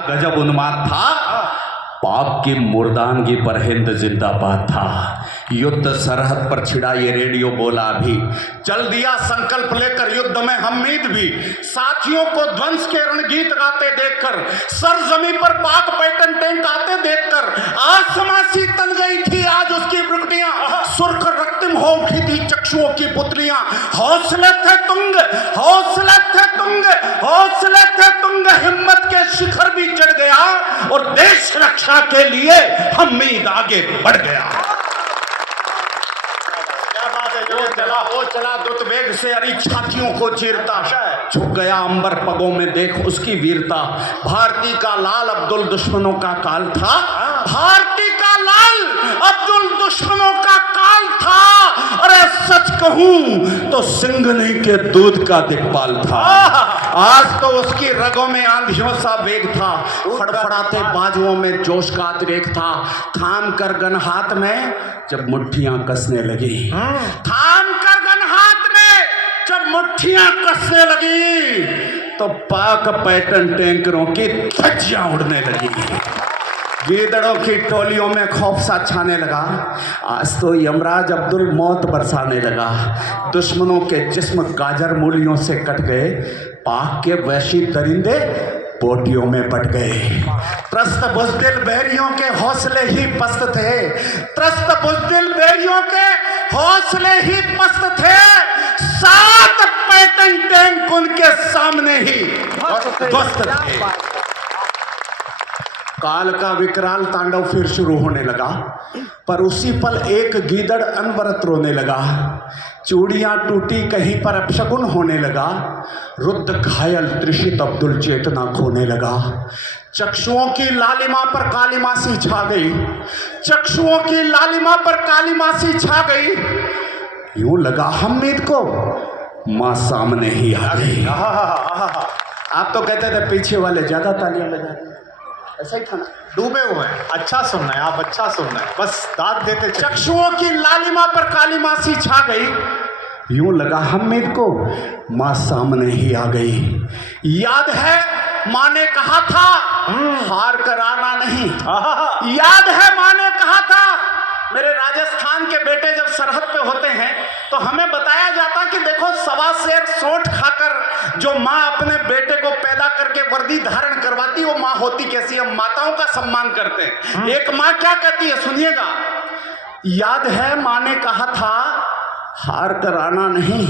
गजब उन्माद था। पाक की मुर्दानगी पर हिंद जिंदाबाद था। युद्ध सरहद पर छिड़ा ये रेडियो बोला भी, चल दिया संकल्प लेकर युद्ध में हमीद भी। साथियों को ध्वंस के रणगीत गाते देखकर, सरजमी पर पाक पैटर्न टैंक आते देखकर आसमां सी तन गई थी आज उसकी ब्रुकटियां, सुर्ख रक्तिम हो उठी थी चक्षुओं की पुतलियां। हौसले थे तुंग, हौसले थे तुंग, हौसले थे तुंग, हिम्मत के शिखर भी चढ़ गया और देश रक्षा के लिए हमीद आगे बढ़ गया। वो चला द्रुत वेग से अरी छातियों को चीरता, झुक गया अंबर पगों में देख उसकी वीरता। भारती का लाल अब्दुल दुश्मनों का काल था, भारती का लाल अब्दुल दुश्मनों का काल था। अरे सच कहूं तो सिंघनी के दूध का दिक्पाल था। आज तो उसकी रगों में आंधियों सा वेग था, फड़फड़ाते बाजुओं में जोश का अतिरेक था। थाम कर गन हाथ में जब मुट्ठियां कसने लगी, थाम कर गन हाथ में जब मुट्ठियां कसने लगी, तो पाक पैटर्न टैंकरों की धज्जियां उड़ने लगी। गीदड़ों की टोलियों में खौफ सा छाने लगा। आज तो यमराज अब्दुल मौत बरसाने लगा। दुश्मनों के जिस्म गाजर मूलियों से कट गए, पाक के वैशी दरिंदे पोटियों में पट गए। त्रस्त बुज़दिल बैरियों के हौसले ही पस्त थे, त्रस्त बुज़दिल बैरियों के हौसले ही पस्त थे। 7 पैटर्न टैंक उनके सामने ही ध्वस्त थे। काल का विकराल तांडव फिर शुरू होने लगा, पर उसी पल एक गीदड़ अनवरत रोने लगा। चूड़ियां टूटी कहीं पर अपशकुन होने लगा, रुद्ध घायल त्रिषित अब्दुल चेतना खोने लगा। चक्षुओं की लालिमा पर कालिमा सी छा गई, चक्षुओं की लालिमा पर कालिमा सी छा गई। यूं लगा हमीद को मां सामने ही आ गई। आप तो कहते थे पीछे वाले ज्यादा तालियां बजाते, ऐसा ही था ना? डूबे हुए हैं। अच्छा सुनना है आप, अच्छा सुनना है, बस दाद देते। चक्षुओं की लालिमा पर काली मासी छा गई। यूं लगा हमीद को मां सामने ही आ गई। याद है मां ने कहा था हार कर आना नहीं, याद है मां ने कहा था। मेरे राजस्थान के बेटे जब सरहद पे होते हैं तो हमें बताया जाता कि देखो सवा शेर सोंठ खाकर जो माँ अपने बेटे को पैदा करके वर्दी धारण करवाती, वो माँ होती कैसी। हम माताओं का सम्मान करते हैं। एक माँ क्या कहती है सुनिएगा, याद है माँ ने कहा था हार कर आना नहीं,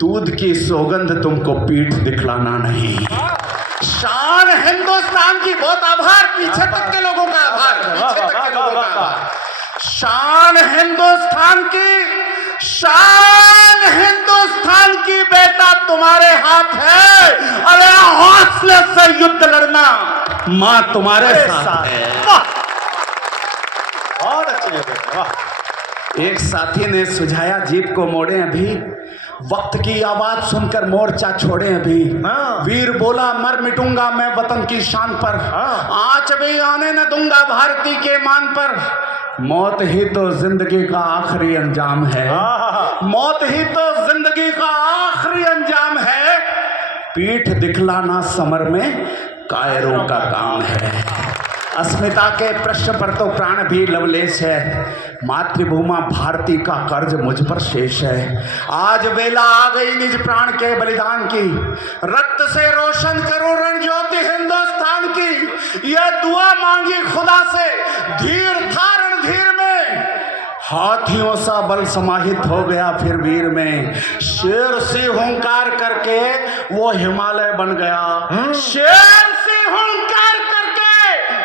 दूध की सौगंध तुमको पीठ दिखलाना नहीं। शान हिंदुस्तान की, बहुत आभार पीछे तक के लोगों का आभार, पीछे तक के लोगों का आभार। शान हिंदुस्तान की, शान हिंदुस्तान की बेटा तुम्हारे हाथ है। अरे हौसले से युद्ध लड़ना मां तुम्हारे साथ है। बहुत अच्छे बेटे, वाह। एक साथी ने सुझाया जीप को मोड़े अभी, वक्त की आवाज सुनकर मोर्चा छोड़े अभी। वीर बोला मर मिटूंगा मैं वतन की शान पर, आंच भी आने न दूंगा भारती के मान पर। मौत ही तो जिंदगी का आखिरी अंजाम है, मौत ही तो जिंदगी का आखिरी अंजाम है। पीठ दिखलाना समर में कायरों का काम है। अस्मिता के प्रश्न पर तो प्राण भी लवलेश है, मातृभूमा भारती का कर्ज मुझ पर शेष है। आज वेला आ गई निज प्राण के बलिदान की, रक्त से रोशन करो रणज्योति हिंदुस्तान की। यह दुआ मांगी खुदा से, धीर था रणधीर में, हाथियों सा बल समाहित हो गया फिर वीर में। शेर से हुंकार करके वो हिमालय बन गया, शेर से हुंकार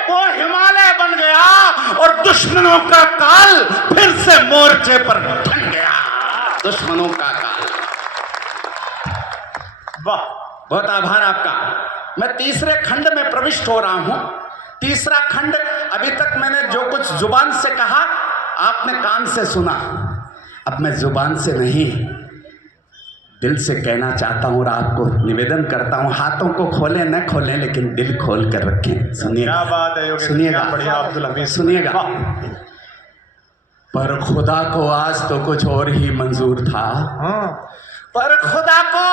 वो हिमालय बन गया और दुश्मनों का काल फिर से मोर्चे पर ठन गया। दुश्मनों का काल। वाह, बहुत आभार आपका। मैं तीसरे खंड में प्रविष्ट हो रहा हूं। तीसरा खंड, अभी तक मैंने जो कुछ जुबान से कहा आपने कान से सुना, अब मैं जुबान से नहीं दिल से कहना चाहता हूँ और आपको निवेदन करता हूँ, हाथों को खोलें न खोलें लेकिन दिल खोल कर रखें। सुनिएगा, क्या बात है, सुनिएगा, बढ़िया अब्दुल हमीद, सुनिएगा। पर खुदा को आज तो कुछ और ही मंजूर था, पर खुदा को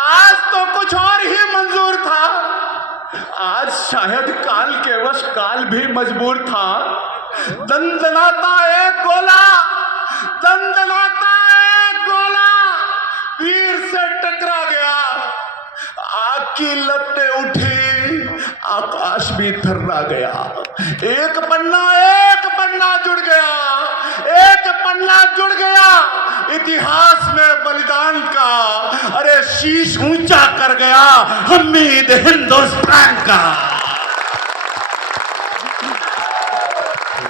आज तो कुछ और ही मंजूर था। आज शायद काल के वश काल भी मजबूर था। दंदनाता एक गोला, दंदनाता एक गोला वीर से टकरा गया। आग की लपटें उठी, आकाश भी थर्रा गया। एक पन्ना जुड़ गया, एक पन्ना जुड़ गया इतिहास में बलिदान का। अरे शीश ऊंचा कर गया उम्मीद हिंदुस्तान का।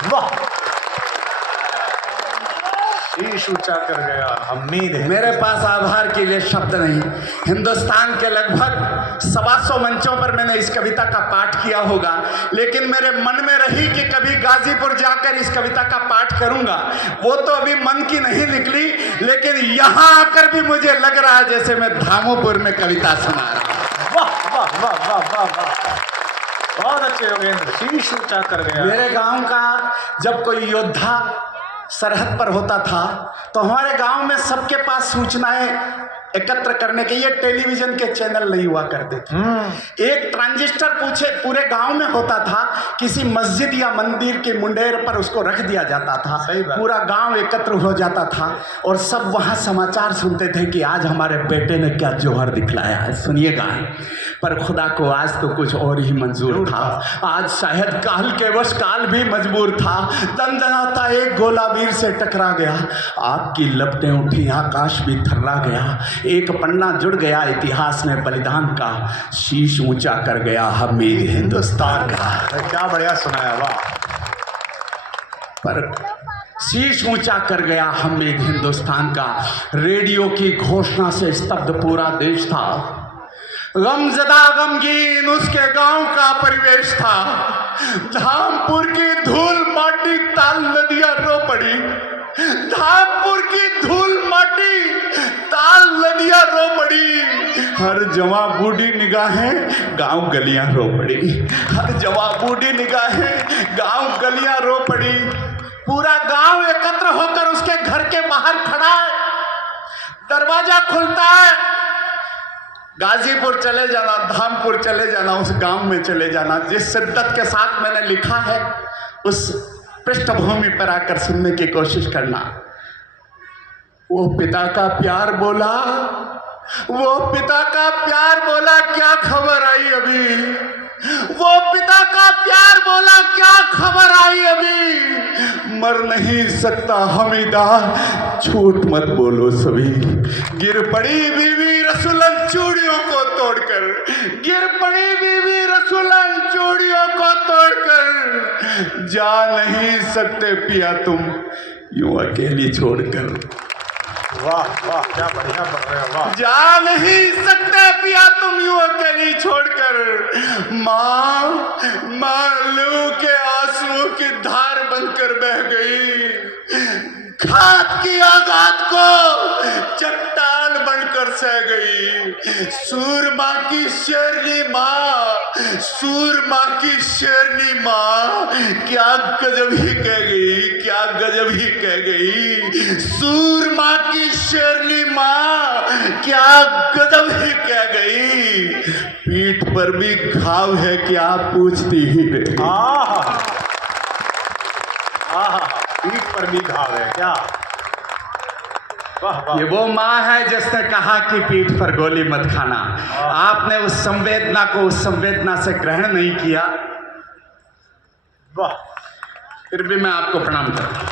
वाह, शीश ऊंचा कर गया उम्मीद है। मेरे पास आभार के लिए शब्द नहीं। हिंदुस्तान के लगभग 125 मंचों पर मैंने इस कविता का पाठ किया होगा, लेकिन मेरे मन में रही कि कभी गाजीपुर जाकर इस कविता का पाठ करूंगा। वो तो अभी मन की नहीं निकली, लेकिन यहां आकर भी मुझे लग रहा है जैसे मैं धामोपुर में कविता सुना रहा हूं। वाह वाह वाह वाह वाह वाह, बहुत अच्छे योगेंद्र, शीश ऊंचा कर गया। मेरे गांव का जब कोई योद्धा सरहद पर होता था तो हमारे गांव में सबके पास सूचनाएं एकत्र करने के ये टेलीविजन के चैनल नहीं हुआ करते थे। एक ट्रांजिस्टर पूरे गांव में होता था, किसी मस्जिद या मंदिर के मुंडेर पर उसको रख दिया जाता था। पूरा गांव एकत्र हो जाता था और सब वहां समाचार सुनते थे कि आज हमारे बेटे ने क्या जौहर दिखलाया है, सुनिएगा। पर खुदा को आज तो कुछ और ही मंजूर था। आज शायद काल के वश काल भी मजबूर था। दंदनाता एक गोला वीर से टकरा गया। आग की लपटें उठी, आकाश भी थर्रा गया। एक पन्ना जुड़ गया इतिहास में बलिदान का। शीश ऊंचा कर गया उम्मीद हिंदुस्तान का। क्या बढ़िया सुनाया, वाह। पर शीश ऊंचा कर गया उम्मीद हिंदुस्तान का। रेडियो की घोषणा से स्तब्ध पूरा देश था। गमजदा गमगीन उसके गांव का परिवेश था। धामपुर की धूल माटी ताल नदियां रो पड़ी। धामपुर की धूल माटी ताल नदियां रो पड़ी। हर जवां बूढ़ी निगाहें गांव गलियां रो पड़ी। हर जवां बूढ़ी निगाहें गांव गलियां रो पड़ी। पूरा गांव एकत्र होकर उसके घर के बाहर खड़ा है। दरवाजा खुलता है, गाजीपुर चले जाना, धामपुर चले जाना, उस गांव में चले जाना। जिस शिद्दत के साथ मैंने लिखा है उस पृष्ठभूमि पर आकर सुनने की कोशिश करना। वो पिता का प्यार बोला, वो पिता का प्यार बोला, क्या खबर आई अभी। वो पिता का प्यार बोला, क्या खबर आई अभी। मर नहीं सकता हमीदा, झूठ मत बोलो सभी। गिर पड़ी बीवी रसूलन चूड़ियों को तोड़कर। गिर पड़ी बीवी रसूलन चूड़ियों को तोड़कर। जा नहीं सकते पिया तुम यूं अकेली छोड़कर। वाह वाह, क्या बढ़िया पढ़ रहे हो, वाह। जा नहीं सकते पिया तुम यूं अकेली छोड़कर। माँ लू के आंसुओं की धार बनकर बह गई। घात की आघात को चट्टान बनकर सह गई। सूरमा की शेरनी माँ, सूरमा की शेरनी माँ, क्या गजब ही कह गई, क्या गजब ही कह गई। सूरमा की शेरनी माँ, क्या गजब ही कह गई। पीठ पर भी घाव है क्या पूछती ही रही। पीठ पर भी घाव है क्या। वाह वाह, ये वो माँ है जिसने कहा कि पीठ पर गोली मत खाना। आपने उस संवेदना को उस संवेदना से ग्रहण नहीं किया। वाह, फिर भी मैं आपको प्रणाम करता हूँ।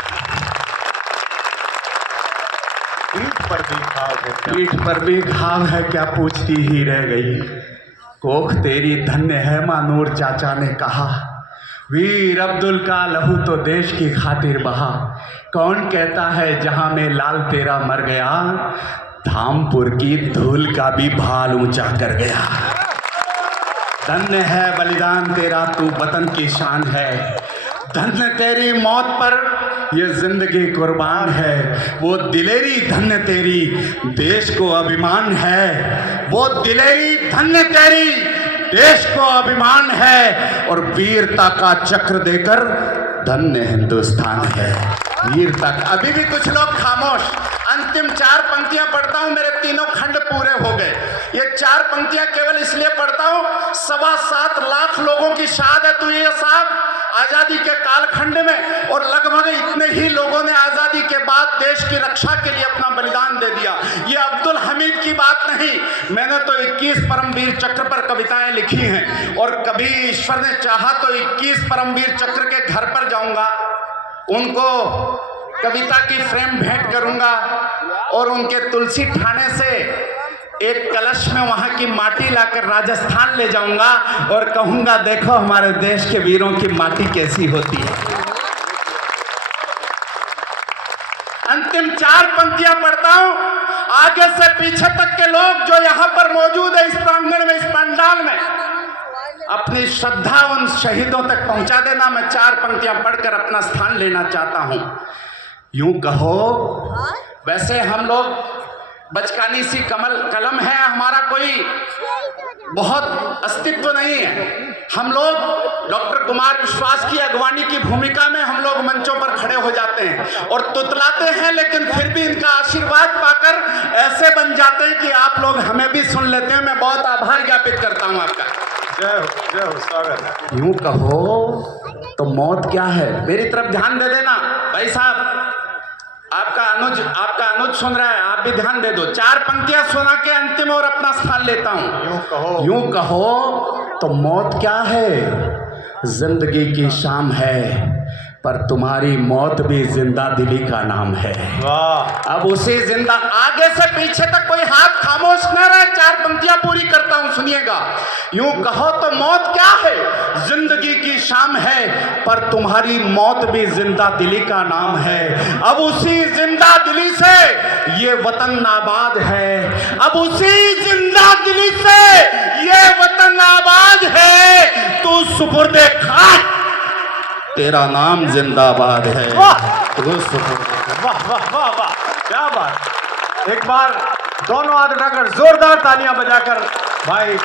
पीठ पर भी घाव है क्या। पीठ पर भी घाव है क्या पूछती ही रह गई। कोख तेरी धन्य है माँ, नूर चाचा ने कहा। वीर अब्दुल का लहू तो देश की खातिर बहा। कौन कहता है जहां में लाल तेरा मर गया। धामपुर की धूल का भी भाल ऊंचा कर गया। धन्य है बलिदान तेरा, तू वतन की शान है। धन्य तेरी मौत पर ये जिंदगी कुर्बान है। वो दिलेरी धन्य तेरी, देश को अभिमान है। वो दिलेरी धन्य तेरी, देश को अभिमान है। और वीरता का चक्र देकर धन्य हिंदुस्तान है। वीरता का। अभी भी कुछ लोग खामोश। अंतिम 4 पंक्तियां पढ़ता हूं, मेरे 3 खंड पूरे हो गए। ये 4 पंक्तियां केवल इसलिए पढ़ता हूं, 7.25 लाख लोगों की शहादत हुई है साहब आजादी के कालखंड में, और लगभग इतने ही लोगों ने आजादी के बाद देश की रक्षा के लिए अपना बलिदान दे दिया। ये अब्दुल हमीद की बात नहीं, मैंने तो 21 परमवीर चक्र पर कविताएं लिखी हैं, और कभी ईश्वर ने चाहा तो 21 परमवीर चक्र के घर पर जाऊंगा, उनको कविता की फ्रेम भेंट करूंगा, और उनके तुलसी ठाणे से एक कलश में वहां की माटी लाकर राजस्थान ले जाऊंगा और कहूंगा देखो हमारे देश के वीरों की माटी कैसी होती है। अंतिम 4 पंक्तियां पढ़ता हूं, आगे से पीछे तक के लोग जो यहां पर मौजूद है इस प्रांगण में, इस पंडाल में, अपनी श्रद्धा उन शहीदों तक पहुंचा देना। मैं 4 पंक्तियां पढ़कर अपना स्थान लेना चाहता हूं। यूं कहो, वैसे हम लोग बचकानी सी कलम है, हमारा कोई बहुत अस्तित्व नहीं है। हम लोग डॉक्टर कुमार विश्वास की अगवानी की भूमिका में हम लोग मंचों पर खड़े हो जाते हैं और तुतलाते हैं, लेकिन फिर भी इनका आशीर्वाद पाकर ऐसे बन जाते हैं कि आप लोग हमें भी सुन लेते हैं। मैं बहुत आभार ज्ञापित करता हूं आपका। जय हो, स्वागत है। यूं कहो तो मौत क्या है, मेरी तरफ ध्यान दे देना भाई साहब, आपका अनुज सुन रहा है, आप भी ध्यान दे दो। 4 पंक्तियां सुना के अंतिम और अपना स्थान लेता हूं। यूं कहो तो मौत क्या है, जिंदगी की शाम है, पर तुम्हारी मौत भी जिंदा दिली का नाम है। वाह। अब उसी जिंदा, आगे से पीछे तक कोई हाथ खामोश न रहे, 4 पंक्तियां पूरी करता हूं, सुनिएगा। यूं कहो तो मौत क्या है, जिंदगी की शाम है, पर तुम्हारी मौत भी जिंदा दिली का नाम है। अब उसी जिंदा दिली से ये वतन आबाद है, अब उसी जिंदा दिली से ये वतन आबाद है। तू सुपुर्दे खाक, तेरा नाम जिंदाबाद है। वाह वाह वाह वाह, क्या बात। एक बार दोनों हाथ उठाकर जोरदार तालियां बजाकर भाई